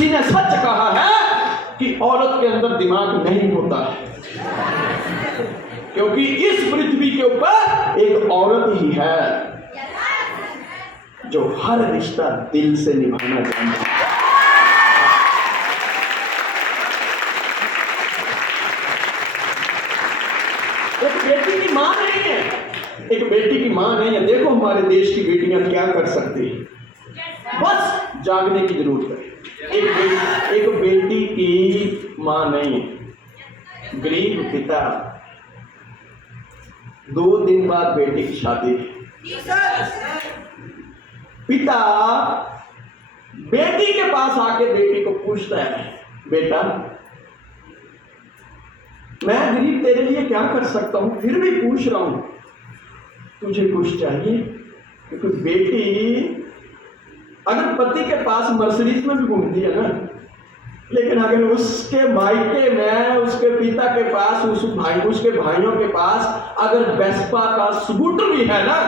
किसी ने सच कहा है कि औरत के अंदर दिमाग नहीं होता है, क्योंकि इस पृथ्वी के ऊपर एक औरत ही है जो हर रिश्ता दिल से निभाना जानती है। एक बेटी की मां नहीं है, एक बेटी की मां नहीं है। देखो हमारे देश की बेटियां क्या कर सकती हैं, बस जागने की जरूरत है। एक बेटी की मां नहीं है, गरीब पिता, 2 दिन बाद बेटी की शादी, पिता बेटी के पास आके बेटी को पूछता है, बेटा मैं गरीब तेरे लिए क्या कर सकता हूं, फिर भी पूछ रहा हूं, तुझे कुछ चाहिए? क्योंकि बेटी अगर पति के पास मर्सिडीज में भी घूमती है ना, लेकिन अगर उसके मायके में उसके पिता के पास उसके भाइयों के पास अगर वेस्पा का स्कूटर भी है ना,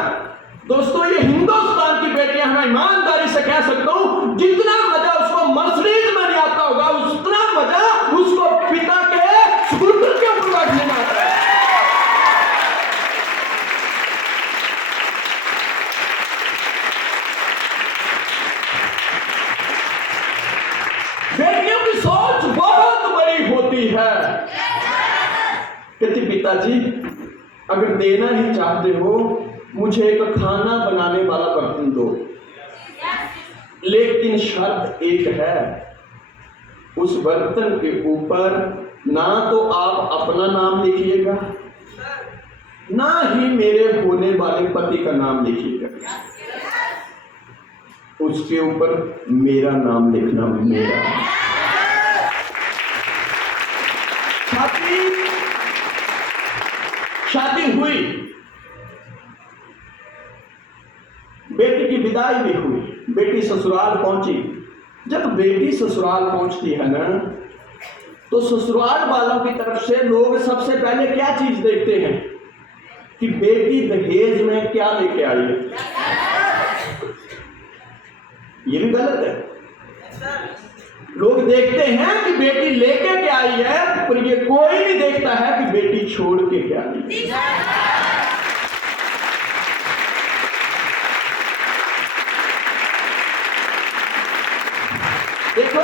दोस्तों ये हिंदुस्तान की बेटियां मैं ईमानदारी से कह सकता हूं, जितना मजा उसको मर्सिडीज में नहीं आता होगा उतना मजा उसको पिता के स्कूटर के ऊपर बैठने में आता है। बेटियों की सोच बहुत बड़ी होती है। कहती पिताजी अगर देना ही चाहते हो मुझे एक खाना बनाने वाला बर्तन दो, लेकिन शर्त एक है, उस बर्तन के ऊपर ना तो आप अपना नाम लिखिएगा, ना ही मेरे होने वाले पति का नाम लिखिएगा, उसके ऊपर मेरा नाम लिखना मेरा। शादी हुई, बेटी की विदाई भी हुई, बेटी ससुराल पहुंची। जब बेटी ससुराल पहुंचती है ना, तो ससुराल वालों की तरफ से लोग सबसे पहले क्या चीज देखते हैं कि बेटी दहेज में क्या लेके आई है। ये भी गलत है। लोग देखते हैं कि बेटी लेके क्या आई है, पर ये कोई नहीं देखता है कि बेटी छोड़ के क्या आई है। देखो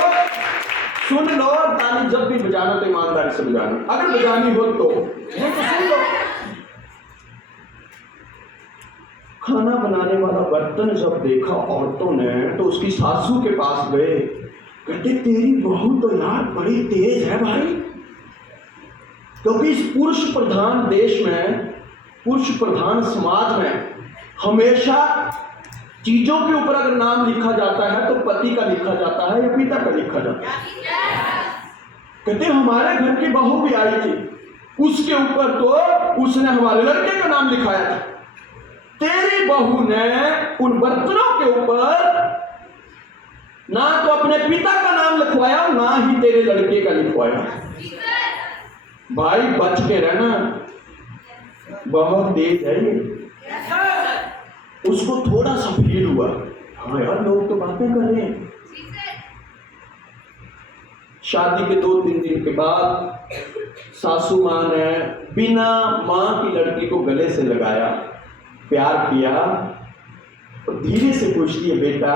सुन लो, ताली जब भी बजाना तो ईमानदारी से बजाना, अगर बजानी हो तो सुन लो। खाना बनाने वाला बर्तन जब देखा औरतों ने तो उसकी सासू के पास गए, कहते तेरी बहू तो यार बड़ी तेज है भाई, क्योंकि इस पुरुष प्रधान देश में, पुरुष प्रधान समाज में हमेशा चीजों के ऊपर अगर नाम लिखा जाता है तो पति का लिखा जाता है या पिता का लिखा जाता है। कहते हमारे घर की बहू भी आई थी, उसके ऊपर तो उसने हमारे लड़के का नाम लिखाया था। तेरी बहू ने उन बर्तनों के ऊपर ना तो अपने पिता का नाम लिखवाया, ना ही तेरे लड़के का लिखवाया। भाई बच के रहना, बहुत तेज है ये। उसको थोड़ा सा फील हुआ, हाँ यार लोग तो बातें कर रहे हैं। शादी के 2-3 दिन के बाद सासू मां ने बिना मां की लड़की को गले से लगाया, प्यार किया और धीरे से पूछती है, बेटा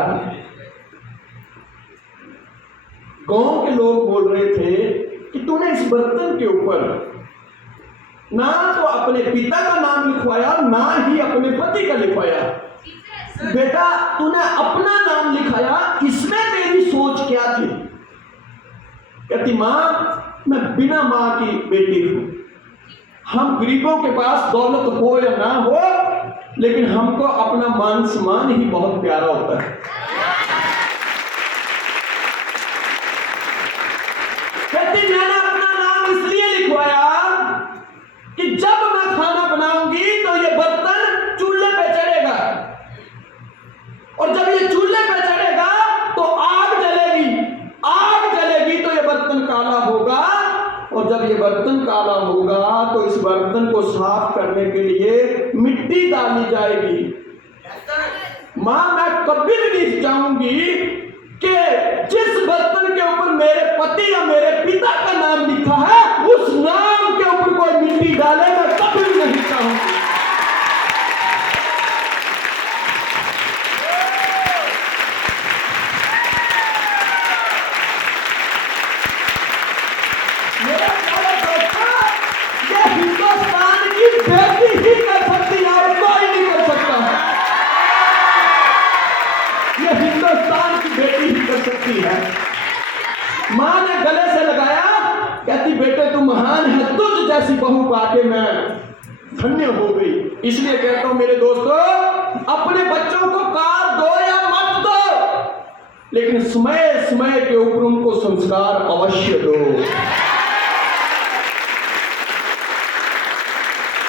गांव के लोग बोल रहे थे कि तूने इस बर्तन के ऊपर ना तो अपने पिता का नाम लिखवाया, ना ही अपने पति का लिखवाया। बेटा तूने अपना नाम लिखाया, इसमें तेरी सोच क्या थी? कहती मां मैं बिना मां की बेटी हूं। हम गरीबों के पास दौलत हो या ना हो, लेकिन हमको अपना मान सम्मान ही बहुत प्यारा होता है। कहती मैंने अपना नाम इसलिए लिखवाया कि जब मैं खाना बनाऊंगी तो ये बर्तन चूल्हे पे चढ़ेगा, और जब ये चूल्हे पे चढ़ेगा तो आग जलेगी, आग जलेगी तो ये बर्तन काला होगा, और जब ये बर्तन काला होगा तो इस बर्तन को साफ करने के लिए मिट्टी डाली जाएगी। मां मैं कभी भी नहीं चाहूंगी कि जिस बर्तन के ऊपर मेरे पति या मेरे पिता का नाम लिखा है उस नाम के ऊपर कोई मिट्टी डाले, मैं कभी भी नहीं चाहूंगा। मेरे प्यारे दोस्तों, ये हिंदुस्तान की बेटी ही कर सकती है और कोई नहीं कर सकता। ये हिंदुस्तान की बेटी ही कर सकती है। मां ने गले से लगाया, कहती बेटे तू महान है, तुझ जैसी बहू पाके मैं धन्य हो गई। इसलिए कहता हूं मेरे दोस्तों, अपने बच्चों को कार दो या मत दो, लेकिन समय समय के ऊपर उनको संस्कार अवश्य दो।